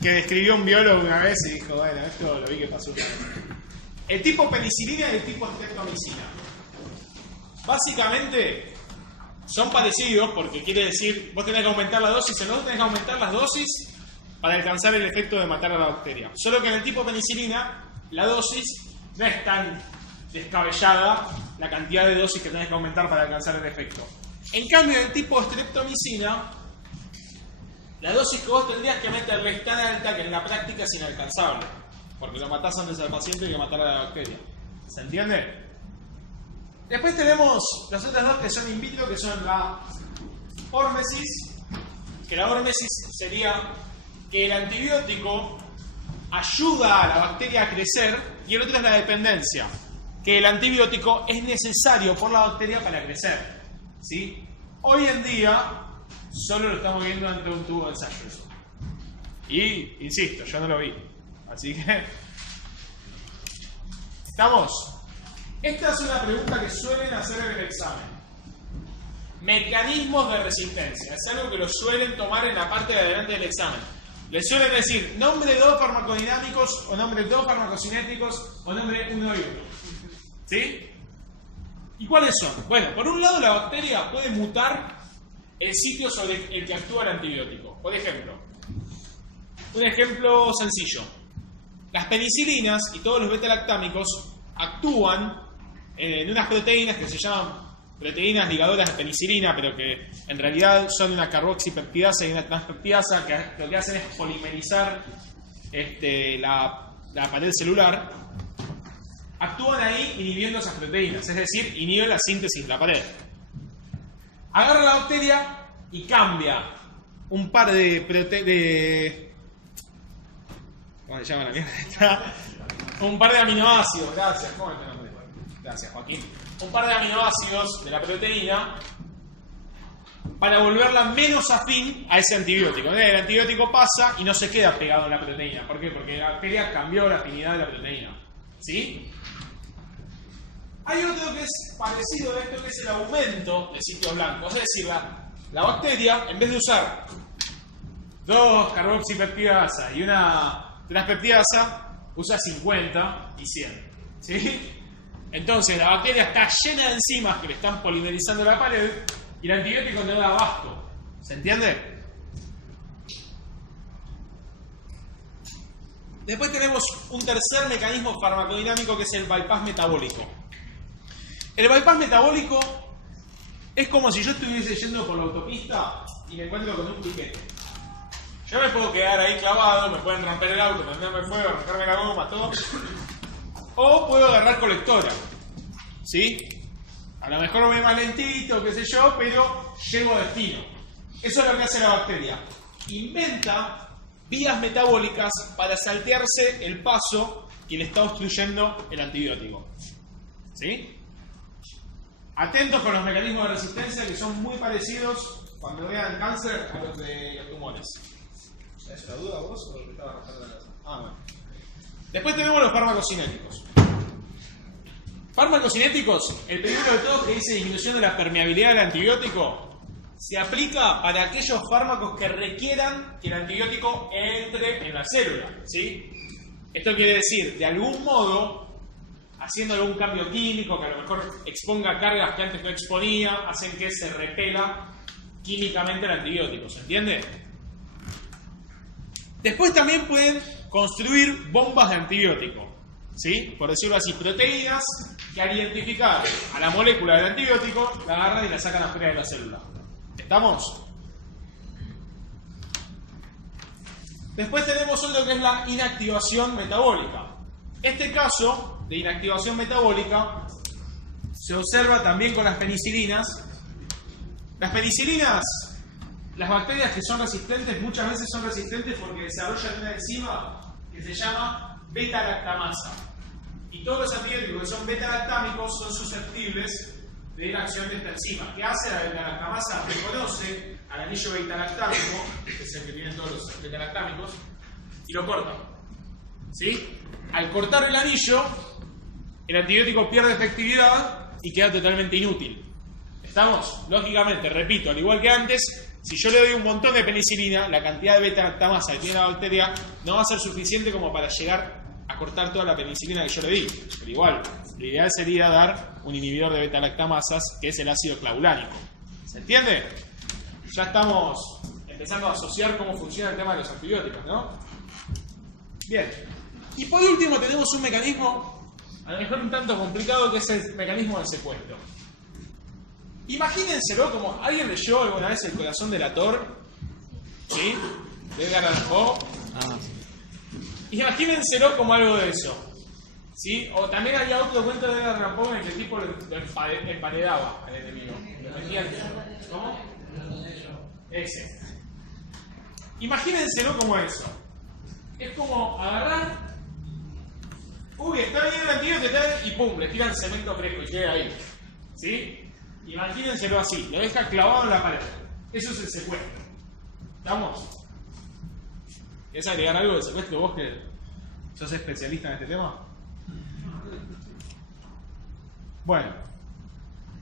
que describió un biólogo una vez y dijo, bueno, esto lo vi que pasó una vez. El tipo penicilina y el tipo streptomicina. Básicamente son parecidos porque quiere decir, vos tenés que aumentar la dosis, en los dos tenés que aumentar las dosis para alcanzar el efecto de matar a la bacteria. Solo que en el tipo penicilina, la dosis no es tan descabellada la cantidad de dosis que tenés que aumentar para alcanzar el efecto. En cambio, en el tipo streptomicina, la dosis que vos tendrías que meterle es tan alta que en la práctica es inalcanzable. Porque lo matás antes al paciente que matar a la bacteria. ¿Se entiende? Después tenemos las otras dos que son in vitro, que son la hormesis, que la hormesis sería que el antibiótico ayuda a la bacteria a crecer, y el otro es la dependencia, que el antibiótico es necesario por la bacteria para crecer. ¿Sí? Hoy en día solo lo estamos viendo ante un tubo de ensayo. Y, insisto, yo no lo vi. Así que... ¿Estamos? Esta es una pregunta que suelen hacer en el examen. Mecanismos de resistencia. Es algo que lo suelen tomar en la parte de adelante del examen. Les suelen decir nombre 2 farmacodinámicos, o nombre 2 farmacocinéticos, o nombre 1 y 1. ¿Sí? ¿Y cuáles son? Bueno, por un lado la bacteria puede mutar el sitio sobre el que actúa el antibiótico. Por ejemplo, un ejemplo sencillo. Las penicilinas y todos los beta-lactámicos actúan en unas proteínas que se llaman proteínas ligadoras de penicilina, pero que en realidad son una carboxipeptidasa y una transpeptidasa que lo que hacen es polimerizar la pared celular. actúan ahí inhibiendo esas proteínas, es decir, inhiben la síntesis de la pared. Agarra la bacteria y cambia un par ¿cómo se llama la mierda? Un par de aminoácidos, gracias, ¿cómo es el nombre? Gracias, Joaquín. Un par de aminoácidos de la proteína para volverla menos afín a ese antibiótico. El antibiótico pasa y no se queda pegado en la proteína. ¿Por qué? Porque la bacteria cambió la afinidad de la proteína. ¿Sí? Hay otro que es parecido a esto, que es el aumento de sitios blancos. Es decir, la bacteria, en vez de usar 2 carboxipeptidasa y una transpeptidasa, usa 50 y 100. ¿Sí? Entonces, la bacteria está llena de enzimas que le están polimerizando la pared y el antibiótico no da abasto. ¿Se entiende? Después tenemos un tercer mecanismo farmacodinámico que es el bypass metabólico. El bypass metabólico es como si yo estuviese yendo por la autopista y me encuentro con un piquete. Yo me puedo quedar ahí clavado, me pueden romper el auto, prenderme fuego, arrancarme la goma, todo. O puedo agarrar colectora. ¿Sí? A lo mejor voy más lentito, qué sé yo, pero llego a destino. Eso es lo que hace la bacteria. Inventa vías metabólicas para saltearse el paso que le está obstruyendo el antibiótico. ¿Sí? Atentos con los mecanismos de resistencia que son muy parecidos cuando vean cáncer a los de los tumores. ¿Es una duda vos o te estaba arrastrando la cabeza? Ah, bueno. Después tenemos los fármacos cinéticos. Fármacos cinéticos, el primero de todos que dice disminución de la permeabilidad del antibiótico, se aplica para aquellos fármacos que requieran que el antibiótico entre en la célula. ¿Sí? Esto quiere decir, de algún modo, haciendo algún cambio químico que a lo mejor exponga cargas que antes no exponía, hacen que se repela químicamente el antibiótico. ¿Se entiende? Después también pueden construir bombas de antibiótico. ¿Sí? Por decirlo así, proteínas que al identificar a la molécula del antibiótico la agarran y la sacan afuera de la célula. ¿Estamos? Después tenemos otro que es la inactivación metabólica. Este caso de inactivación metabólica se observa también con las penicilinas. Las penicilinas, las bacterias que son resistentes, muchas veces son resistentes porque desarrollan una enzima que se llama beta-lactamasa. Y todos los antibióticos que son beta-lactámicos son susceptibles de la acción de esta enzima. ¿Qué hace? La beta-lactamasa reconoce al anillo beta-lactámico, que es el que tienen todos los beta-lactámicos, y lo corta. ¿Sí? Al cortar el anillo, el antibiótico pierde efectividad y queda totalmente inútil. ¿Estamos? Lógicamente, repito, al igual que antes, si yo le doy un montón de penicilina, la cantidad de beta-lactamasa que tiene la bacteria no va a ser suficiente como para llegar a cortar toda la penicilina que yo le di. Pero igual, lo ideal sería dar un inhibidor de beta-lactamasas, que es el ácido clavulánico. ¿Se entiende? Ya estamos empezando a asociar cómo funciona el tema de los antibióticos, ¿no? Bien. Y por último tenemos un mecanismo, a lo mejor un tanto complicado, que es el mecanismo del secuestro. Imagínenselo como... ¿Alguien leyó alguna vez El corazón del ator? ¿Sí? De Edgar Allan Poe. Imagínenselo como algo de eso. ¿Sí? O también había otro cuento de Edgar Allan Poe en el que el tipo lo emparedaba al enemigo. Lo metía... ¿Cómo? Ese. Imagínenselo como eso. Es como agarrar... Uy, está bien el antibiótico y pum, le tiran cemento fresco y queda ahí. ¿Sí? Imagínenselo así, lo deja clavado en la pared. Eso es el secuestro. ¿Estamos? ¿Quieres agregar algo del secuestro vos que sos especialista en este tema? Bueno,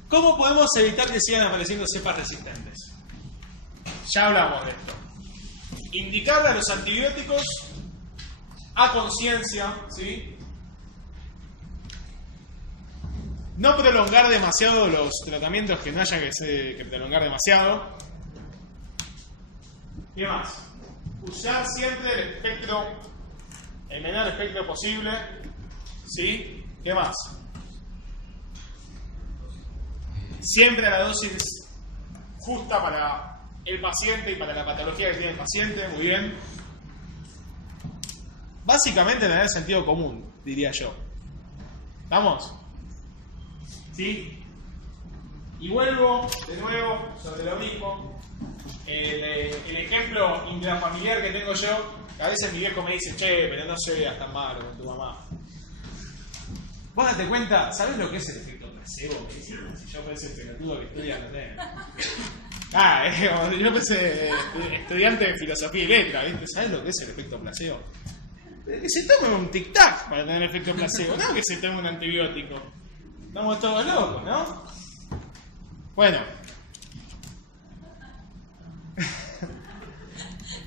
¿cómo podemos evitar que sigan apareciendo cepas resistentes? Ya hablamos de esto. Indicarle a los antibióticos a conciencia, ¿sí? No prolongar demasiado los tratamientos que no haya que prolongar demasiado. ¿Qué más? Usar siempre el espectro, el menor espectro posible. ¿Sí? ¿Qué más? Siempre a la dosis justa para el paciente y para la patología que tiene el paciente. Muy bien. Básicamente tener sentido común, diría yo. ¿Estamos? ¿Sí? Y vuelvo de nuevo sobre lo mismo. El ejemplo intrafamiliar que tengo yo, a veces mi viejo me dice, che, pero no se veas tan malo con tu mamá. Vos date cuenta, ¿sabés lo que es el efecto placebo? Si yo pensé pelotudo que estudia, no sé. Yo pensé estudiante de filosofía y letra, ¿viste? ¿Sabés lo que es el efecto placebo? Que se tome un tic-tac para tener efecto placebo, no que se tome un antibiótico. Estamos todos locos, ¿no? Bueno.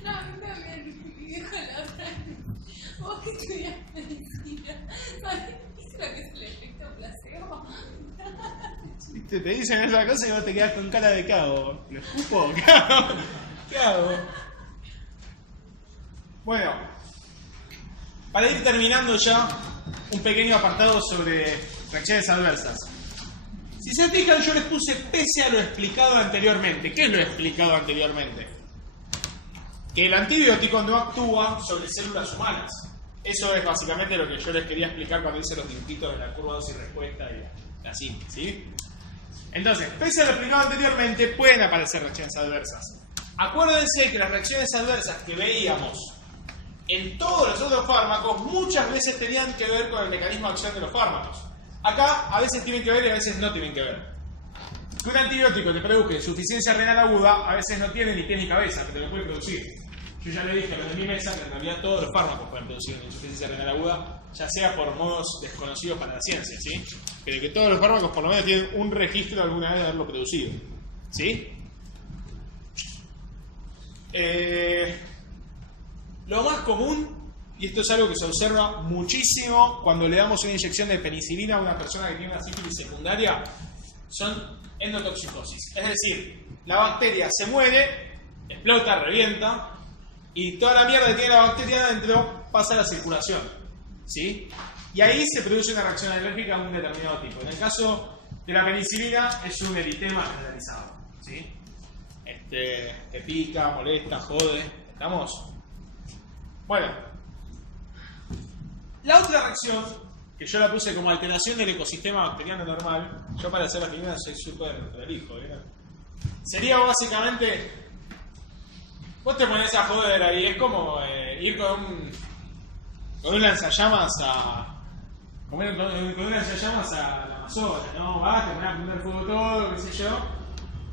No, a mí también, mi viejo la otra vez. Vos que estudias medicina, ¿sabés lo que es el efecto placebo? Te dicen esa cosa y vos te quedás con cara de ¿qué hago? ¿Lo escupo? ¿Qué hago? Bueno, para ir terminando ya, un pequeño apartado sobre reacciones adversas. Si se fijan, yo les puse pese a lo explicado anteriormente. ¿Qué es lo explicado anteriormente? Que el antibiótico no actúa sobre células humanas. Eso es básicamente lo que yo les quería explicar cuando hice los dibujitos de la curva dosis-respuesta y la síntesis, ¿sí? Entonces, pese a lo explicado anteriormente, pueden aparecer reacciones adversas. Acuérdense que las reacciones adversas que veíamos en todos los otros fármacos muchas veces tenían que ver con el mecanismo de acción de los fármacos. Acá a veces tienen que ver y a veces no tienen que ver. Que un antibiótico te produzca insuficiencia renal aguda, a veces no tiene ni pie ni cabeza, pero lo puede producir. Yo ya le dije a los de mi mesa que en realidad todos los fármacos pueden producir una insuficiencia renal aguda, ya sea por modos desconocidos para la ciencia, ¿sí? Pero que todos los fármacos por lo menos tienen un registro alguna vez de haberlo producido, ¿sí? Lo más común, y esto es algo que se observa muchísimo cuando le damos una inyección de penicilina a una persona que tiene una sífilis secundaria, son endotoxicosis. Es decir, la bacteria se muere, explota, revienta, y toda la mierda que tiene la bacteria adentro pasa a la circulación, ¿sí? Y ahí se produce una reacción alérgica de un determinado tipo. En el caso de la penicilina es un eritema generalizado, ¿sí? Te pica, molesta, jode. ¿Estamos? Bueno. La otra reacción, que yo la puse como alteración del ecosistema bacteriano normal, yo para hacer la primera soy súper prolijo, ¿verdad? Sería básicamente, vos te pones a joder ahí, es como ir con un lanzallamas con un lanzallamas a la Amazonas, ¿no? Vas, te pones a prender fuego todo, qué sé yo,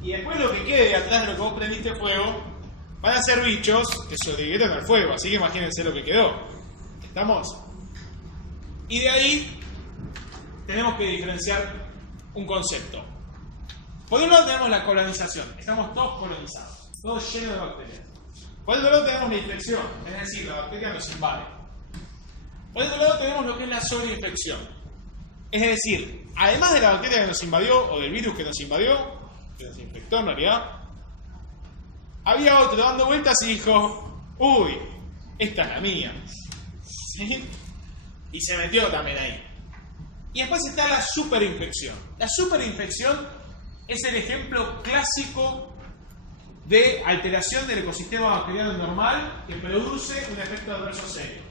y después lo que quede atrás de lo que vos prendiste fuego van a ser bichos que sobrevivieron al fuego, así que imagínense lo que quedó. ¿Estamos? Y de ahí tenemos que diferenciar un concepto. Por un lado tenemos la colonización, estamos todos colonizados, todos llenos de bacterias. Por otro lado tenemos la infección, es decir, la bacteria nos invade. Por otro lado tenemos lo que es la sobreinfección. Es decir, además de la bacteria que nos invadió, o del virus que nos invadió, que nos infectó en realidad, había otro dando vueltas y dijo, uy, esta es la mía. ¿Sí? Y se metió también ahí. Y después está la superinfección. La superinfección es el ejemplo clásico de alteración del ecosistema bacteriano normal que produce un efecto adverso serio.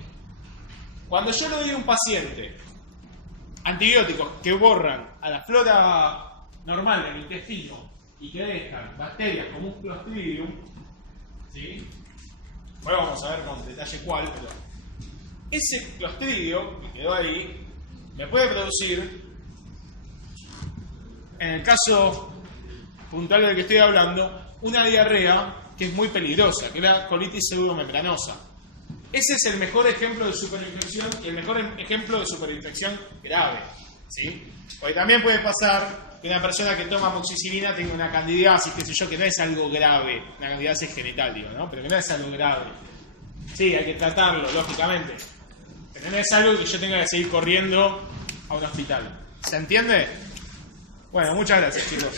Cuando yo le doy a un paciente antibióticos que borran a la flora normal del intestino y que dejan bacterias como un Clostridium, ¿sí? Bueno, vamos a ver con detalle cuál, pero ese Clostridio que quedó ahí me puede producir, en el caso puntual del que estoy hablando, una diarrea que es muy peligrosa, que es la colitis pseudomembranosa. Ese es el mejor ejemplo de superinfección y el mejor ejemplo de superinfección grave, ¿sí? Porque también puede pasar que una persona que toma amoxicilina tenga una candidiasis, qué sé yo, que no es algo grave. Una candidiasis genital, digo, ¿no? Pero que no es algo grave. Sí, hay que tratarlo, lógicamente. Pero no es algo que yo tenga que seguir corriendo a un hospital. ¿Se entiende? Bueno, muchas gracias, chicos.